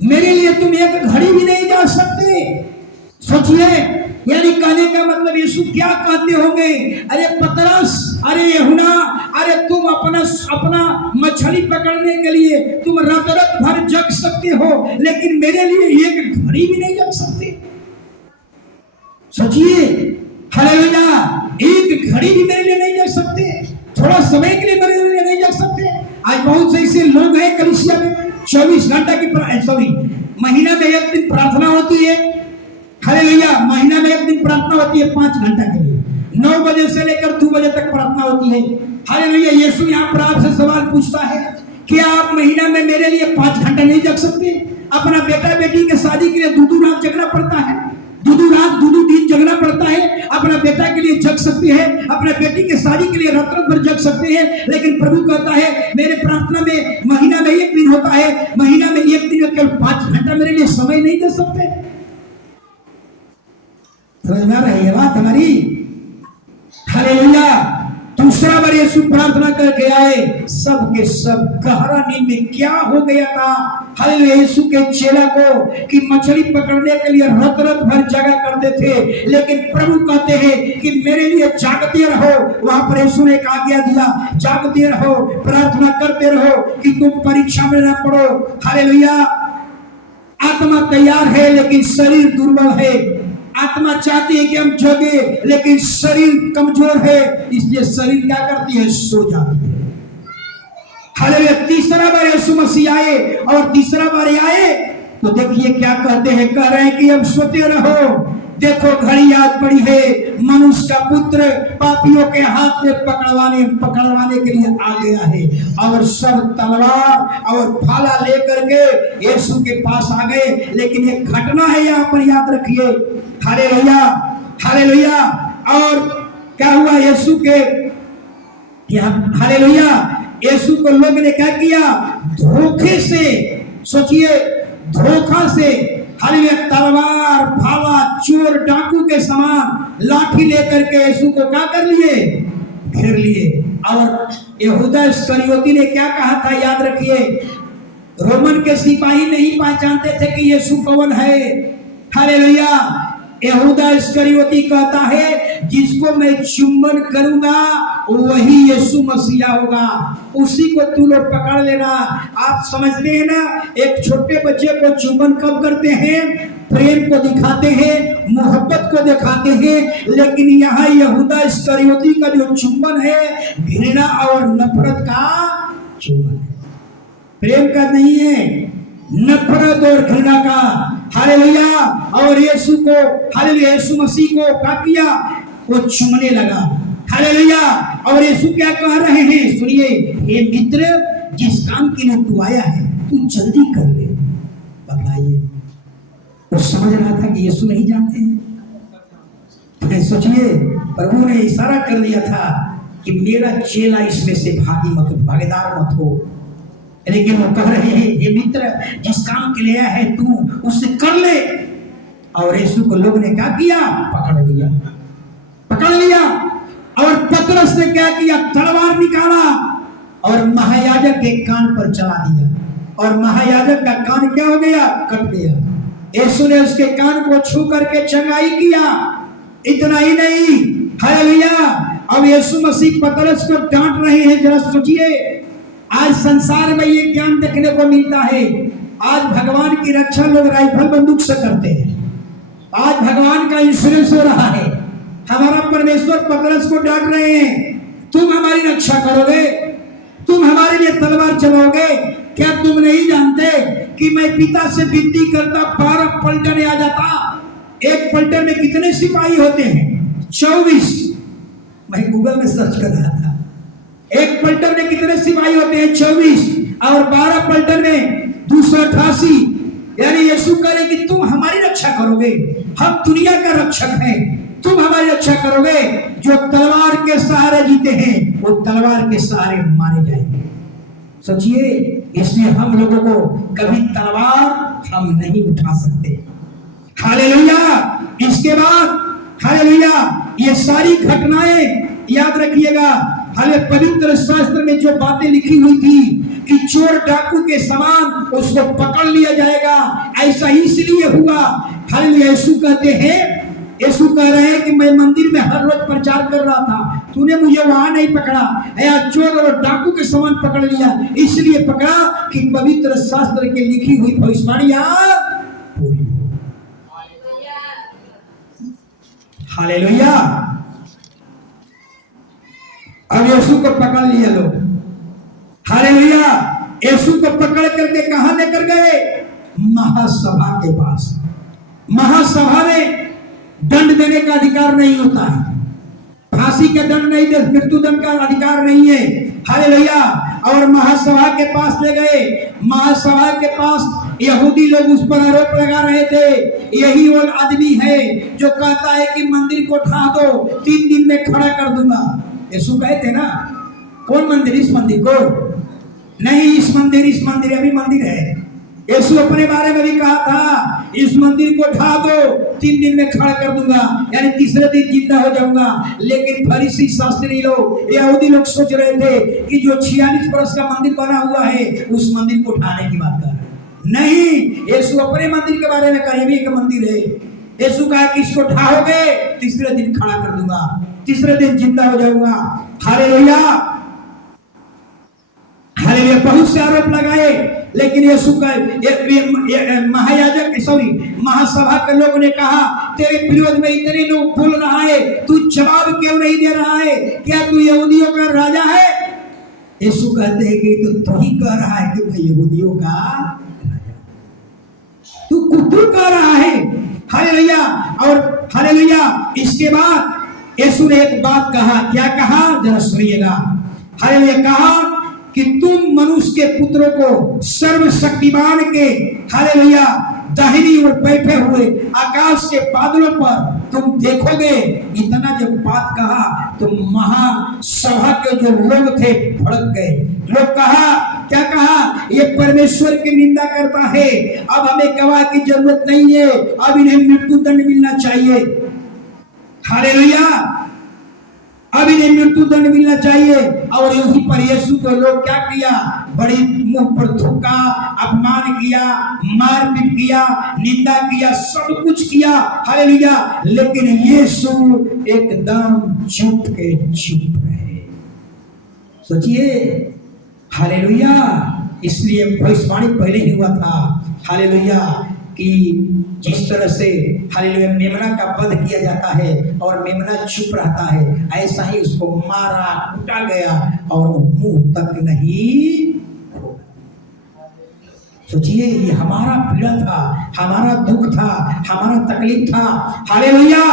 मेरे लिए तुम एक घड़ी भी नहीं जा सकते। सोचिए, यानी कहने का मतलब यीशु क्या कहते होंगे? अरे पतरस, अरे यूहन्ना, अरे तुम अपना मछली पकड़ने के लिए तुम रात भर जग सकते हो, लेकिन मेरे लिए एक घड़ी भी नहीं जग सकते। सोचिए, हालेलुया, एक घड़ी भी मेरे लिए नहीं जग सकते, थोड़ा समय के लिए मेरे लिए नहीं जग सकते। आज बहुत से ऐसे लोग हैं कलीसिया में 24 घंटा की महीना में एक दिन प्रार्थना होती है। हालेलुया। महीना में एक दिन प्रार्थना होती है 5 घंटा के लिए, 9 बजे से लेकर 2 बजे तक प्रार्थना होती है। हालेलुया। यीशु यहाँ पर आपसे सवाल पूछता है कि आप महीना में मेरे लिए 5 घंटा नहीं जग सकते? अपना बेटा बेटी के शादी के लिए 2 रात जगना पड़ता है, 2 रात 2 दिन जगना पड़ता है। अपना बेटा के लिए जग सकते हैं, अपने बेटी के शादी के लिए रात भर जग सकते हैं, लेकिन प्रभु कहता है मेरे प्रार्थना में महीना में 1 दिन होता है, महीना में 1 दिन केवल 5 घंटा मेरे लिए समय नहीं दे सकते। समझ में आ रही है बात हमारी? हालेलुया। दूसरा बार यीशु प्रार्थना करके आए, सब के सब गहरा नींद में क्या हो गया था। हालेलुया। यीशु के चेला को कि मछली पकड़ने के लिए रात भर जगा करते थे, लेकिन प्रभु कहते हैं कि मेरे लिए जागते रहो। वहां पर यीशु ने एक आज्ञा दिया, जागते रहो, प्रार्थना करते रहो कि तुम परीक्षा में ना पड़ो। हालेलुया। आत्मा तैयार है लेकिन शरीर दुर्बल है। आत्मा चाहती है कि हम जगे, लेकिन शरीर कमजोर है, इसलिए शरीर क्या करती है? सो जाती है। हालेलुया। तीसरा बार यीशु मसीह आए और तीसरा बार आए तो देखिए क्या कहते हैं, कह रहे हैं कि अब सोते रहो, देखो घड़ी याद पड़ी है, मनुष्य का पुत्र पापियों के हाथ में पकड़वाने के लिए आ गया है। और सब तलवार और भाला लेकर के यीशु के पास आ गए। लेकिन एक घटना है यहाँ पर, याद रखिए। Hallelujah, hallelujah. और क्या हुआ यीशु के यहाँ, हालेलुया, यीशु को लोग ने क्या किया, धोखे से, सोचिए धोखा से, हालेलुया, तलवार भाला चोर डाकू के समान लाठी लेकर के यीशु को क्या कर लिए, घेर लिए। और यहूदा इस्करियोती ने क्या कहा था, याद रखिए। रोमन के सिपाही नहीं पहचानते थे कि यीशु कौन है। हालेलुया। यहूदा इस्करियोती कहता है जिसको मैं चुंबन करूंगा वही यीशु मसीहा होगा, उसी को तू लोग पकड़ लेना। आप समझते हैं ना, एक छोटे बच्चे को चुंबन कब करते हैं, प्रेम को दिखाते हैं, मोहब्बत को दिखाते हैं। लेकिन यहाँ यहूदा इस्करियोती का जो चुंबन है घृणा और नफरत का चुंबन है, प्रेम का नहीं है, नफरत और घृणा का। हालेलुया। और यीशु को, हालेलुया, यीशु मसीह को क्या किया, वो चूमने लगा। हालेलुया। और यीशु क्या कह रहे हैं, सुनिए, हे मित्र, जिस काम के लिए तू आया है तू जल्दी कर ले। बताइए, वो समझ रहा था कि यीशु नहीं जानते हैं। सोचिए, प्रभु ने इशारा कर दिया था कि मेरा चेला इसमें से भागीदार मत हो। लेकिन वो कह रहे हैं, ये मित्र, जिस काम के लिए आया है तू उससे कर ले। और यीशु को लोग ने क्या किया, पकड़ लिया, पकड़ लिया। और पतरस ने क्या किया, तलवार निकाला और महायाजक के कान पर चला दिया। और महायाजक का कान क्या हो गया, कट गया। यीशु ने उसके कान को छू करके चंगाई किया। इतना ही नहीं, हालेलुया, अब यीशु मसीह पतरस को डांट रहे हैं। जरा सोचिए, आज संसार में ये ज्ञान देखने को मिलता है। आज भगवान की रक्षा लोग राइफल बंदूक से करते हैं। आज भगवान का इंश्योरेंस हो रहा है। हमारा परमेश्वर पतरस को डांट रहे हैं, तुम हमारी रक्षा करोगे, तुम हमारे लिए तलवार चलाओगे। क्या तुम नहीं जानते कि मैं पिता से विनती करता 12 पलटन आ जाता। एक पलटन में कितने सिपाही होते हैं, 24। मैं गूगल में सर्च कर रहा था, एक पलटन में कितने सिपाही होते हैं, 24। और 12 पलटन में 288। यानी यीशु कहे कि तुम हमारी रक्षा करोगे, हम दुनिया का रक्षक हैं, तुम हमारी रक्षा करोगे। जो तलवार के सहारे जीते हैं वो तलवार के सहारे मारे जाएंगे। सोचिए, इसलिए हम लोगों को कभी तलवार हम नहीं उठा सकते। हालेलुया। इसके बाद, हालेलुया, ये सारी घटनाएं याद रखिएगा। हाले पवित्र शास्त्र में जो बातें लिखी हुई थी कि चोर डाकू के समान उसको पकड़ लिया जाएगा, ऐसा इसलिए हुआ। हालेलुया। यीशु कहते हैं, यीशु कह रहे हैं कि मैं मंदिर में हर रोज प्रचार कर रहा था, तूने मुझे वहां नहीं पकड़ा, या चोर और डाकू के समान पकड़ लिया। इसलिए पकड़ा कि पवित्र शास्त्र के लिखी हुई भविष्यवाणियां पूरी हो। हालेलुया। अब यीशु को पकड़ लिया लोग। हालेलुया। यीशु को पकड़ करके कहां लेकर गए, महासभा के पास। महासभा में दंड देने का अधिकार नहीं होता है, फांसी का दंड नहीं दे, मृत्यु दंड का अधिकार नहीं है। हालेलुया। और महासभा के पास ले गए। महासभा के पास यहूदी लोग उस पर आरोप लगा रहे थे, यही वो आदमी है जो कहता है कि मंदिर को ढा दो, 3 दिन में खड़ा कर दूंगा। यीशु कहे थे ना, कौन मंदिर, इस मंदिर को नहीं, इस मंदिर अभी मंदिर है। यीशु अपने बारे में भी कहा था, इस मंदिर को ढा दो, 3 दिन में खड़ा कर दूंगा, यानी तीसरे दिन जिंदा हो जाऊंगा। लेकिन फरीसी शास्त्री लोग, यहूदी लोग सोच रहे थे कि जो 46 बरस का मंदिर बना हुआ है उस मंदिर को ढाने की बात कर रहे हैं। नहीं, यीशु अपने मंदिर के बारे में करीबी का मंदिर है। यीशु कहा कि इसको ढाओगे, तीसरे दिन खड़ा कर दूंगा, तीसरे दिन जिंदा हो जाऊंगा। हालेलुया। हालेलुया। बहुत से आरोप लगाए, लेकिन यीशु का महासभा के लोग ने कहा, तेरे विरोध में इतने लोग बोल रहा है, तू जवाब क्यों नहीं दे रहा है, क्या तू यहूदियों का राजा है? यीशु कहते हैं कि तू ही कह रहा है कि मैं यहूदियों का राजा, तू कह रहा है। हालेलुया। और हालेलुया। इसके बाद यीशु ने एक बात कहा, क्या कहा जरा सुनिएगा। हालेलुया, कहा कि तुम मनुष्य के पुत्रों को सर्वशक्तिमान के हालेलुया दाहिनी ओर बैठे हुए आकाश के बादलों पर तुम देखोगे। इतना जब बात कहा तो महासभा के जो लोग थे भड़क गए। लोग कहा, क्या कहा, ये परमेश्वर की निंदा करता है, अब हमें गवाह की जरूरत नहीं है, अब इन्हें मृत्यु दंड मिलना चाहिए। हालेलुया, अब इन्हें मृत्यु दंड मिलना चाहिए। और यहीं पर यीशु को लोग क्या किया, बड़ी मुंह पर थूका, अपमान किया, मारपीट किया, निंदा किया, सब कुछ किया। हालेलुया, लेकिन यीशु एकदम चुप के चुप रहे। सोचिए, हालेलुया। इसलिए भविष्यवाणी पहले ही हुआ था, हालेलुया, कि जिस तरह से हालेलुया मेमना का वध किया जाता है और मेमना चुप रहता है, ऐसा ही उसको मारा कूटा गया और मुंह तक नहीं। सोचिए, ये हमारा पीड़ा था, हमारा दुख था, हमारा तकलीफ था। हालेलुया,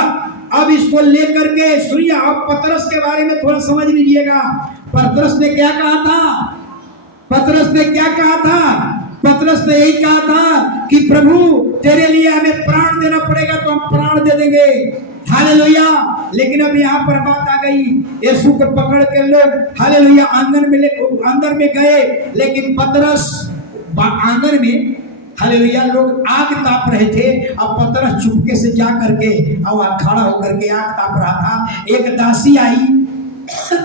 अब इसको लेकर के सुनिए, आप पतरस के बारे में थोड़ा समझ लीजिएगा। पतरस ने क्या कहा था? पतरस ने क्या कहा था? पतरस ने यही कहा था कि प्रभु तेरे लिए हमें प्राण देना पड़ेगा तो हम प्राण दे देंगे। हालेलुया, लेकिन अब यहाँ पर बात आ गई, यीशु को पकड़ के लोग हालेलुया अंदर में गए, लेकिन पतरस आंगन में हालेलुया लोग आग ताप रहे थे। अब पतरस चुपके से जा करके और खड़ा होकर के आग ताप रहा था। एक दासी आई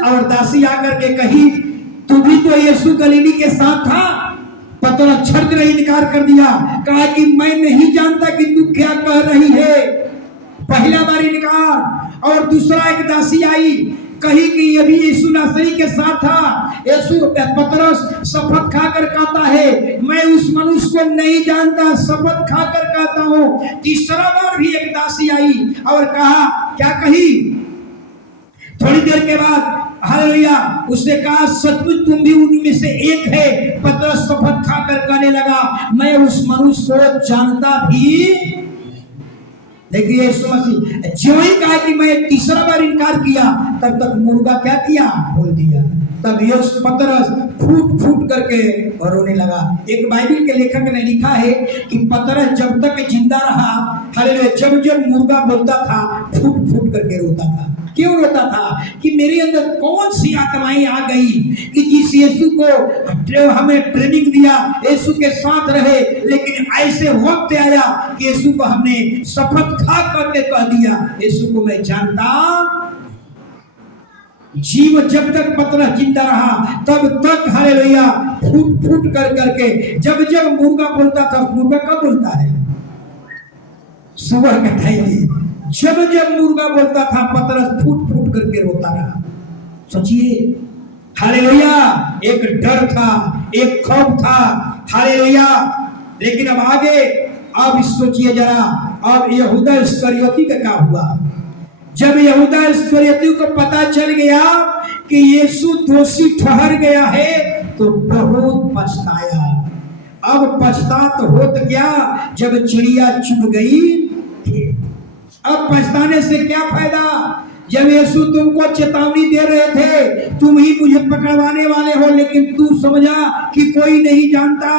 और दासी आकर के कही, तू भी तो यीशु गलीली के साथ था। पतरस छड़ रही इनकार कर दिया, कहा कि मैं नहीं जानता कि तू क्या कह रही है। पहला बार इनकार। और दूसरा एक दासी आई, कही कि ये भी यीशु नासरी के साथ था। यीशु पतरस शपथ खाकर कहता है, मैं उस मनुष्य को नहीं जानता, शपथ खाकर कहता हूँ। तीसरा बार भी एक दासी आई और कहा, क्या कही? थोड़ी देर के बाद हालेलुया उसने कहा, सचमुच तुम भी उनमें से एक है। पतरस शपथ खाकर कहने लगा, मैं उस मनुष्य को जानता भी। देखिए यीशु मसीह जो ही कहा कि मैं तीसरा बार इनकार किया, तब तक मुर्गा क्या किया, बोल दिया। तब यीशु पतरस फूट फूट करके रोने लगा। एक बाइबल के लेखक ने लिखा है कि पतरस जब तक जिंदा रहा, हालेलुया, जब जब मुर्गा बोलता था फूट फूट करके रोता था। क्यों रोता था? कि मेरे अंदर कौन सी आत्माएं आ गई कि जिस यीशु को हमें ट्रेनिंग दिया, यीशु के साथ रहे, लेकिन ऐसे वक्त आया कि यीशु को हमने शपथ खा करके कह दिया, यीशु को मैं जानता। जीव जब तक पतरस जिंदा रहा तब तक हालेलुया फूट फूट कर करके, जब जब मुर्गा बोलता था, मुर्गा कब बोलता है? सुबह का टाइम में जब जब मुर्गा बोलता था, पतरस फूट फूट करके रोता रहा। सोचिए, हालेलुया, एक डर था, एक खौफ था, हालेलुया। लेकिन अब आगे, अब सोचिए जरा, अब यहूदा इस्करियोती का क्या हुआ? जब यहूदा इस्करियोती को पता चल गया कि यीशु दोषी ठहर गया है, तो बहुत पछताया। अब पछतात होत क्या, जब चिड़िया चुग गई। अब पछताने से क्या फायदा, जब यीशु तुमको चेतावनी दे रहे थे, तुम ही मुझे पकड़वाने वाले हो, लेकिन तू समझा कि कोई नहीं जानता।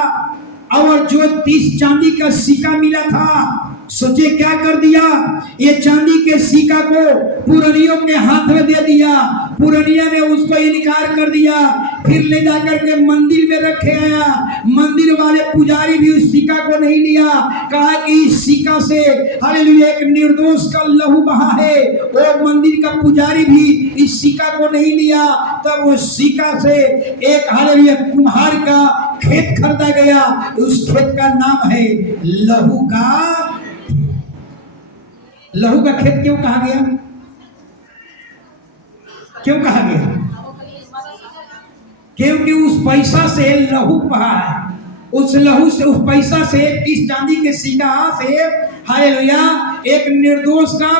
और जो 30 चांदी का सिक्का मिला था, सोचे क्या कर दिया, ये चांदी के सिक्का को पुरनियों के हाथ में दे दिया। पुरनिया ने उसको इनकार कर दिया, फिर ले जाकर के मंदिर में रखे आया। मंदिर वाले पुजारी भी उस सिक्का को नहीं लिया, कहा कि इस सिक्का से हालेलुया एक निर्दोष का लहू बहा है। और मंदिर का पुजारी भी इस सिक्का को नहीं लिया। तब उस सिक्का से एक हालेलुया कुम्हार का खेत खरीदा गया। उस खेत का नाम है लहू का। लहू का खेत क्यों कहा गया? क्यों कहा गया? क्योंकि उस पैसा से लहू बहा है। उस लहू से, उस पैसा से 30 चांदी के सिक्का से हालेलुया एक निर्दोष का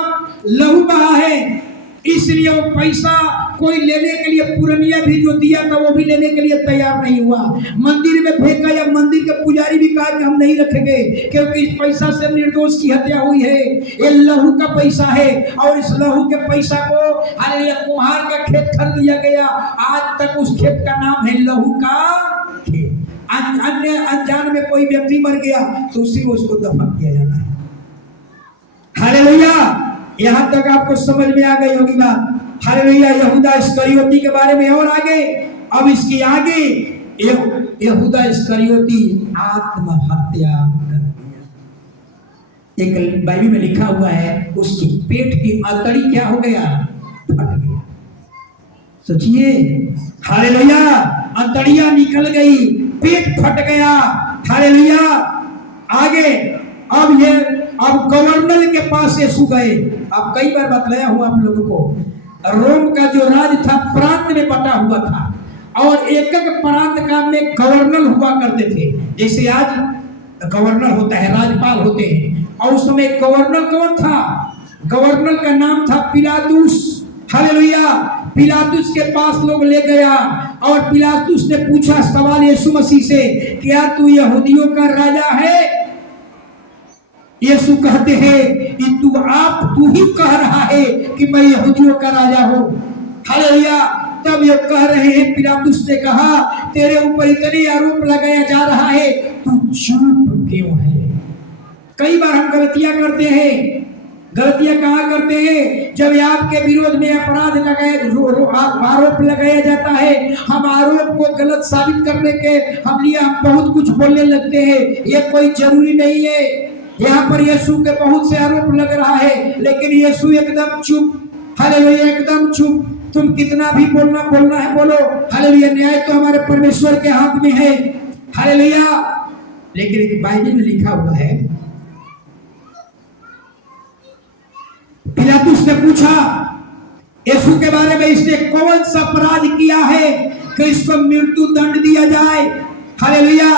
लहू बहा है। इसलिए वो पैसा कोई लेने के लिए, पुरनिया भी जो दिया था वो भी लेने के लिए तैयार नहीं हुआ। मंदिर में फेंका, या मंदिर के पुजारी भी कहा कि हम नहीं रखेंगे, क्योंकि इस पैसा से निर्दोष की हत्या हुई है, ये लहू का पैसा है। और इस लहू के पैसा को हालेलुया कुम्हार का खेत खरीद लिया गया। आज तक उस खेत का नाम है लहू का खेत। अन्य अनजान में कोई व्यक्ति मर गया तो उसी में उसको दफन किया जाता है। हालेलुया, यहां तक आपको समझ में आ गई होगी बात। हालेलुया, यहूदा इस्करियोती के बारे में और आगे, अब इसकी आगे यहूदा इस्करियोती आत्महत्या कर दिया। एक बाइबल में लिखा हुआ है, उसकी पेट की अतड़ी क्या हो गया, फट गया। सोचिए, हालेलुया, अतड़ियां निकल गई, पेट फट गया। हालेलुया, आगे अब गवर्नर के पास यीशु गए। अब कई बार बतलाया हुआ आप लोगों को, रोम का जो राज था प्रांत में बटा हुआ था, और एक एक प्रांत का में गवर्नर हुआ करते थे। जैसे आज गवर्नर होता है, राज्यपाल होते हैं, और उस समय गवर्नर कौन था? गवर्नर का नाम था पिलातुस। हालेलुया, पिलातुस के पास लोग ले गया, और पिलातुस ने पूछा सवाल यीशु मसीह से, क्या तू यहूदियों का राजा है? यीशु कहते हैं कि तू ही कह रहा है कि मैं यहूदियों का राजा हूं। हालेलुया, तब ये कह रहे हैं, पिलातुस ने कहा, तेरे ऊपर इतने आरोप लगाया जा रहा है, तू चुप क्यों है? कई बार हम गलतियां करते हैं। गलतियां कहाँ करते हैं? जब आपके विरोध में अपराध आरोप लगाया जाता है, हम आरोप को गलत साबित करने के लिए हम बहुत कुछ बोलने लगते हैं। ये कोई जरूरी नहीं है। यहाँ पर यीशु के बहुत से आरोप लग रहा है, लेकिन यीशु एकदम चुप। हालेलुया, एकदम चुप। तुम कितना भी बोलना है बोलो। हालेलुया, न्याय तो हमारे परमेश्वर के हाथ में है। हालेलुया, लेकिन एक बाइबल में लिखा हुआ है, पिलातुस ने पूछा यीशु के बारे में, इसने कौन सा अपराध किया है कि इसको मृत्यु दंड दिया जाए? हालेलुया,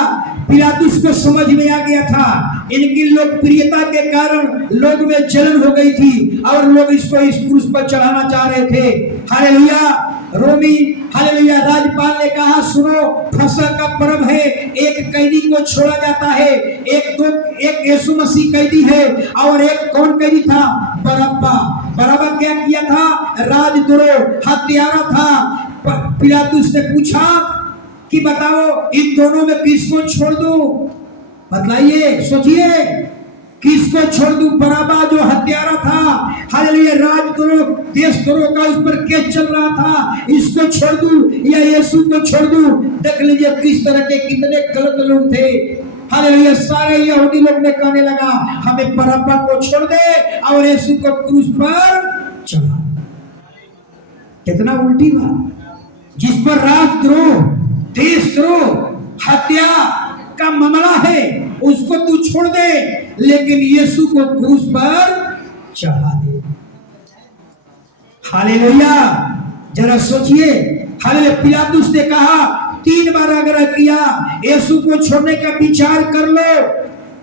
पिलातुस को समझ में आ गया था, इनकी लोकप्रियता के कारण लोग में जलन हो गई थी, और लोग इसको इस क्रूस पर चढ़ाना चाह रहे थे। हालेलुया, रोमी हालेलुया राज्यपाल ने कहा, सुनो, फसह का पर्व है, एक कैदी को छोड़ा जाता है। एक यीशु मसीह कैदी है, और एक कौन कैदी था? बरअब्बा। बरअब्बा क्या किया था? राजद्रोह, हत्यारा था। पिलातुस ने पूछा कि बताओ, इन दोनों में किसको छोड़ दूं? बतलाइए, सोचिए, किसको छोड़ दूं? बरअब्बा जो हत्यारा था, हालेलुया, राजद्रोह, देशद्रोह का उस पर केस चल रहा था, इसको छोड़ दूं या यीशु को छोड़ दूं? देख लीजिए किस तरह के कितने गलत लोग थे। हालेलुया, सारे यहूदी लोग ने कहने लगा, हमें बरअब्बा को छोड़ दे और यीशु को क्रूस पर चढ़ा। कितना उल्टी बात! जिस पर राजद्रोह, देशद्रोह, हत्या का मामला है, उसको तू छोड़ दे, लेकिन यीशु को क्रूस पर चढ़ा दे। हालेलुया, जरा सोचिए। हालेलुया, पिलातुस ने कहा, 3 बार आग्रह किया, यीशु को छोड़ने का विचार कर लो।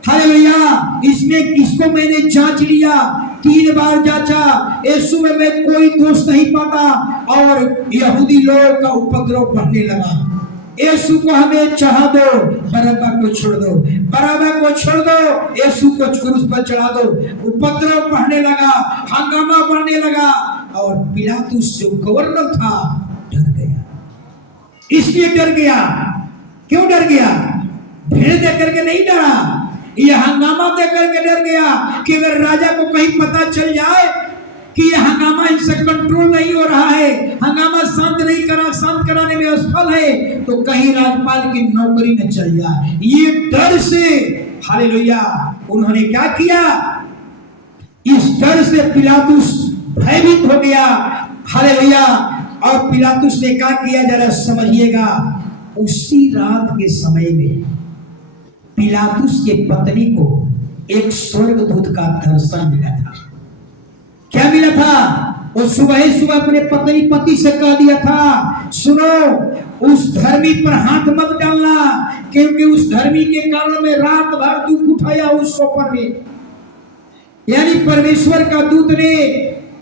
हालेलुया, इसको मैंने जांच लिया, 3 बार जांचा, यीशु में मैं कोई दोष नहीं पाता, और यहूदी लोग का उपद्रव बढ़ने लगा। यीशु को हमें चढ़ा दो, बरअब्बा को छोड़ दो, बरअब्बा को छोड़ दो, यीशु को क्रूस पर चढ़ा दो। उपद्रव बढ़ने लगा, हंगामा बढ़ने लगा, और पिलातुस जो गवर्नर था डर गया। इसलिए डर गया। क्यों डर गया? भीड़ देख करके नहीं डरा, यह हंगामा देख करके डर गया कि अगर राजा को कहीं पता चल जाए कि यह हंगामा इनसे कंट्रोल नहीं हो रहा है, हंगामा शांत कराने में असफल है, तो कहीं राज्यपाल की नौकरी न चल जाए। ये डर से, हालेलुया, उन्होंने क्या किया? इस डर से पिलातुस भयभीत हो गया। हालेलुया, और पिलातुस ने क्या किया, जरा समझिएगा। उसी रात के समय में पिलातुस के पत्नी को एक स्वर्गदूत का दर्शन मिला था। क्या मिला था? वो सुबह अपने पति से कह दिया था, सुनो, उस धर्मी पर हाथ मत डालना, क्योंकि उस धर्मी के कारण में रात भर दुख उठाया उस सोपर में। यानी परमेश्वर का दूत ने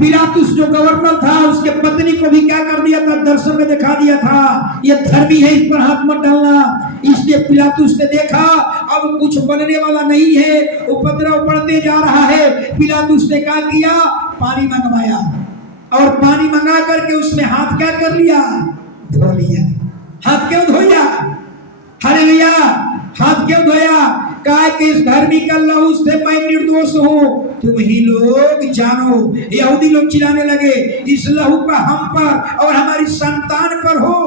पिलातुस जो गवर्नर था उसके पत्नी को भी क्या कर दिया था, दर्शन में दिखा दिया था, ये धर्मी है, इस पर हाथ मत डालना। इसलिए पिलातुस ने देखा अब कुछ बनने वाला नहीं है, उपद्रव बढ़ते जा रहा है। पिलातुस ने क्या किया, पानी मंगवाया और पानी मंगा करके उसने हाथ क्या कर लिया, धो लिया। हाथ क्यों धोया, हालेलुया, हाथ क्यों धोया, कहा कि इस धर्मी का लहू से मैं निर्दोष हूं, तुम ही लोग जानो। यहूदी लोग चिल्लाने लगे, इस लहू का हम पर और हमारी संतान पर हो,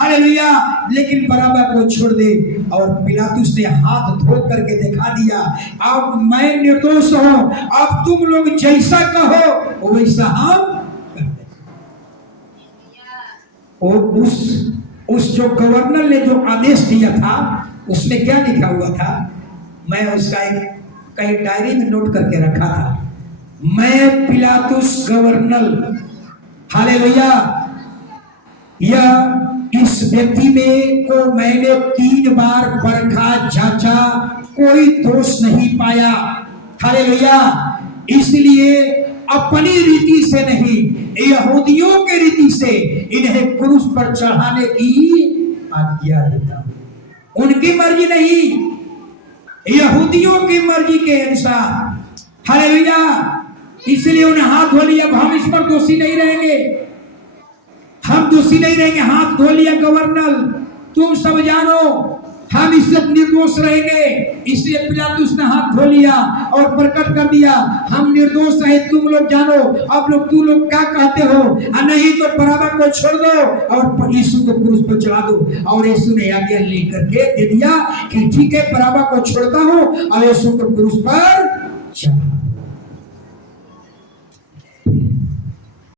हालेलुया, लेकिन बराबा को छोड़ दे। और पिलातुस ने हाथ धो करके दिखा दिया, अब मैं निर्दोष हूं, अब तुम लोग जैसा कहो वैसा हम कर दें। और उस जो गवर्नर ने जो आदेश दिया था उसमें क्या लिखा हुआ था, मैं उसका एक कहीं डायरी में नोट करके रखा था, मैं पिलातुस गवर्नर, हालेलुया, यह इस व्यक्ति में को मैंने 3 बार परखा जांचा, कोई दोष नहीं पाया, हालेलुया, इसलिए अपनी रीति से नहीं, यहूदियों के रीति से इन्हें क्रूस पर चढ़ाने की आज्ञा देता हूं। उनकी मर्जी नहीं, यहूदियों की मर्जी के अनुसार, हालेलुया, इसलिए उन्हें हाथ धो लिया। हम इस पर दोषी नहीं रहेंगे, हम दोषी नहीं रहेंगे, हाथ धो लिया गवर्नर, तुम सब जानो हम इससे निर्दोष रहेंगे। इसलिए पिलातुस ने हाथ धो लिया और प्रकट कर दिया, हम निर्दोष रहे, तुम लोग जानो। अब लोग तू लोग क्या कहते हो, नहीं तो बराबा को छोड़ दो और यीशु को क्रूस पर चढ़ा दो। और यीशु ने आज्ञा लेकर के दे दिया कि ठीक है, बराबा को छोड़ता हूं और यीशु को क्रूस पर चढ़ा।